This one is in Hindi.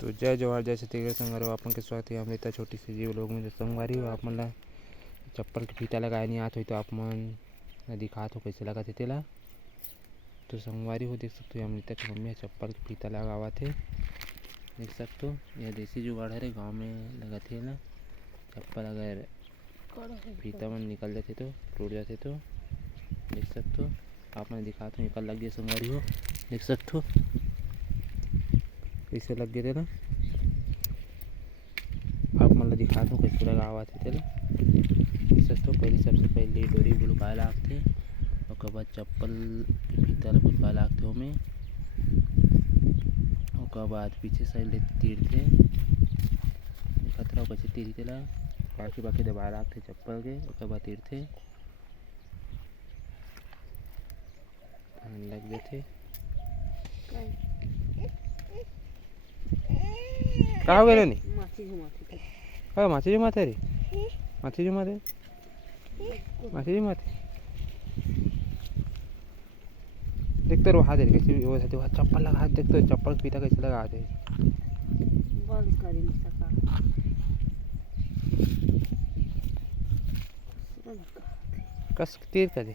तो जय जवाहर जय छत्तीसगढ़ संगवारी अपन के स्वागत है हमें छोटी सी जीव लोग में जो संगवारी हो आप मन ला चप्पल के फीता लगाए नहीं आत हो तो आप मन दिखात हो कैसे लगा थे तेला। तो संगवारी हो देख सकते हो अमृता की मम्मी चप्पल के फीता लगावत है देख सकते हो। यह देसी जुगाड़ है गाँव में लगा थे ना चप्पल अगर फीता मन निकल जाते तो टूट जाते तो देख सकते हो आप मैं दिखाता हूँ। निकल लग गया संगवारी हो देख सकते हो कैसे लग गए थे ना आप मतलब दिखाता हूँ कैसे लगावा थे तेला देख सकते हो। पहले सबसे पहले डोरी बुलकाए लागते उसके बाद चप्पल फीता ला बुलकाए लागते हो में उसके बाद पीछे साइड ले तीर थे दिखत रहो कैसे तीर तेला बाकी बाकी दबा लागते चप्पल के उसके बाद तीर थे लग गए थे। का हो गए नहीं माछी जुमाते रे माछी जुमाते देखते रहो हाथ कैसे वो चप्पल लगा देखते चप्पल फीता कैसे लगा दे कस तीर कर दे।